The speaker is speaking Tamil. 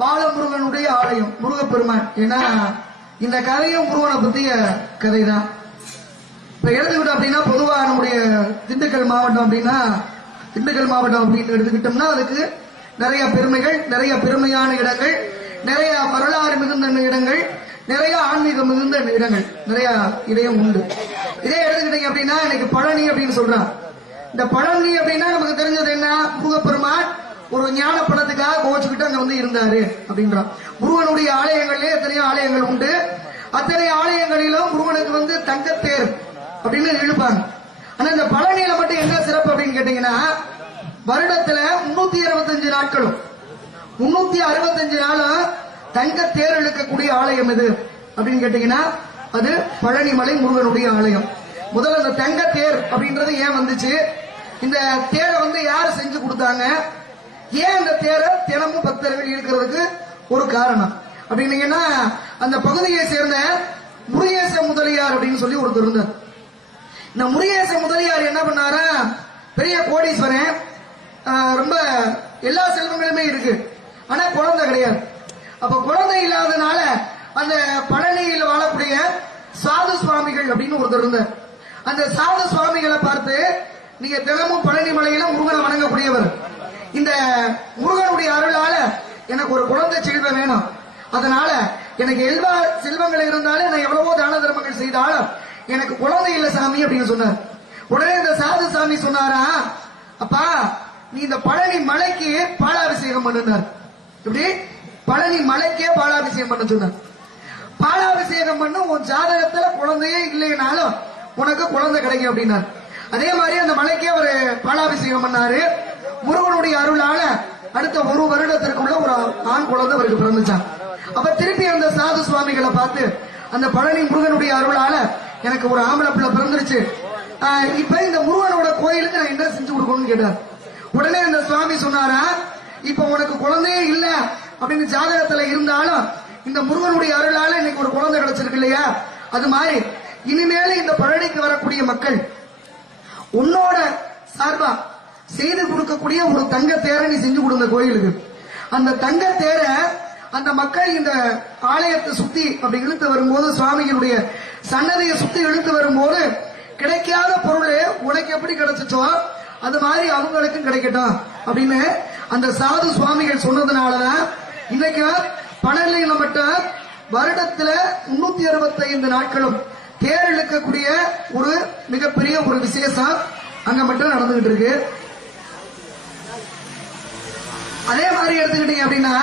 பாலமுருகனுடைய ஆலயம் முருகப்பெருமான். ஏன்னா இந்த கதையும் முருகனை பத்திய கதை தான். இப்ப எடுத்துக்கிட்டோம் அப்படின்னா பொதுவா நம்முடைய திண்டுக்கல் மாவட்டம் அப்படின்னு எடுத்துக்கிட்டோம்னா அதுக்கு நிறைய பெருமைகள், நிறைய பெருமையான இடங்கள், நிறைய வரலாறு மிகுந்த இடங்கள், நிறைய ஆன்மீகம் மிகுந்த இடங்கள், நிறைய இடையும் உண்டு. இதே எடுத்துக்கிட்டீங்க அப்படின்னா இன்னைக்கு பழனி அப்படின்னு சொல்றான். இந்த பழனி அப்படின்னா நமக்கு தெரிஞ்சது என்ன? முருகப்பெருமான் ஒரு ஞான படத்துக்காக கோச்சுக்கிட்டு அங்க வந்து இருந்தாரு அப்படின்றான். முருகனுடைய ஆலயங்களிலே எத்தனையோ ஆலயங்கள் உண்டு. அத்தனை ஆலயங்களிலும் முருகனுக்கு வந்து தங்கத்தேர் அப்படின்னு இழுப்பாங்க. ஆனா இந்த பழனியில மட்டும் என்ன சிறப்பு அப்படின்னு கேட்டீங்கன்னா, வருடத்துல 365 நாட்களும் 365 நாளும் தங்க தேர் இழுக்கக்கூடிய ஆலயம் எது அப்படின்னு கேட்டீங்கன்னா அது பழனிமலை முருகனுடைய ஆலயம். முதல்ல இந்த தங்க தேர் அப்படின்றது ஏன் வந்துச்சு? இந்த தேரை வந்து யார் செஞ்சு கொடுத்தாங்க? ஏன் அந்த தேரை தினமும் பக்தர்கள் இருக்கிறதுக்கு ஒரு காரணம் அப்படின்னீங்கன்னா, அந்த பகுதியை சேர்ந்த முருகேச முதலியார் அப்படின்னு சொல்லி ஒருத்தர் இருந்தார். இந்த முருகேச முதலியார் என்ன பண்ணாரா, பெரிய கோடீஸ்வரன், ரொம்ப எல்லா செல்வங்களுமே இருக்கு, ஆனா குழந்தை கிடையாது. அப்ப குழந்தை இல்லாதனால அந்த பழனியில் வாழக்கூடிய சாது சுவாமிகள் அப்படின்னு ஒருத்தர் இருந்தார். அந்த சாது சுவாமிகளை பார்த்து, நீங்க தினமும் பழனி மலையில முருகனை வணங்கக்கூடியவர், இந்த முருகனுடைய அருளால எனக்கு ஒரு குழந்தை செல்வம் வேணும், அதனால எனக்கு எல்லா செல்வங்கள் இருந்தாலும் நான் எவ்வளவோ தான தர்மங்கள் செய்தாலும் எனக்கு குழந்தை இல்ல சாமி அப்படின்னு சொன்னார். உடனே இந்த சாது சாமி சொன்னாரா, அப்பா நீ இந்த பழனி மலைக்கு பாலாபிஷேகம் பண்ணுனார். இப்படி பழனி மலைக்கே பாலாபிஷேகம் பண்ண சொன்னார். பாலாபிஷேகம் பண்ண உன் ஜாதகத்துல குழந்தையே இல்லைனாலும் உனக்கு குழந்தை கிடைக்கும் அப்படின்னார். அதே மாதிரி அந்த மலைக்கே ஒரு பாலாபிஷேகம் பண்ணாரு. முருகனுடைய அருளால அடுத்த ஒரு வருடத்திற்குள்ள ஒரு ஆண் குழந்தை அவருக்கு பிறந்துச்சான். அப்ப திருப்பி அந்த சாது சுவாமிகளை பார்த்து, அந்த பழனி முருகனுடைய அருளால எனக்கு ஒரு ஆம்பளை பிள்ளை பிறந்துருச்சு, இப்ப இந்த முருகனோட கோயிலுக்கு நான் என்ன செஞ்சு கொடுக்கணும்னு கேட்டார். உடனே அந்த சுவாமி சொன்னாரா, இப்ப உனக்கு குழந்தையே இல்ல அப்படின்னு ஜாதகத்துல இருந்தாலும் இந்த முருகனுடைய அருளால இன்னைக்கு ஒரு குழந்தை கிடைச்சிருக்கு இல்லையா, அது மாதிரி இனிமேல இந்த பழனிக்கு வரக்கூடிய மக்கள் உன்னோட சார்பா செய்து கொடுக்கக்கூடிய ஒரு தங்க தேரை நீ செஞ்சு கொடுங்க கோயிலுக்கு. அந்த தங்க தேரை அந்த மக்கள் இந்த ஆலயத்தை சுத்தி அப்படி இழுத்து வரும்போது, சுவாமிகளுடைய சன்னதியை சுத்தி இழுத்து வரும்போது கிடைக்காத பொருள் உனக்கு எப்படி கிடைச்சிச்சோ அது மாதிரி அவங்களுக்கும் கிடைக்கட்டும் அப்படின்னு அந்த சாது சுவாமிகள் சொன்னதுனாலதான் இன்னைக்கு பழனியில மட்டும் வருடத்துல 365 நாட்களும் தேர் இழுக்கக்கூடிய ஒரு மிகப்பெரிய ஒரு விசேஷம் அங்க மட்டும் நடந்துகிட்டு இருக்கு. அதே மாதிரி எடுத்துக்கிட்டீங்க அப்படின்னா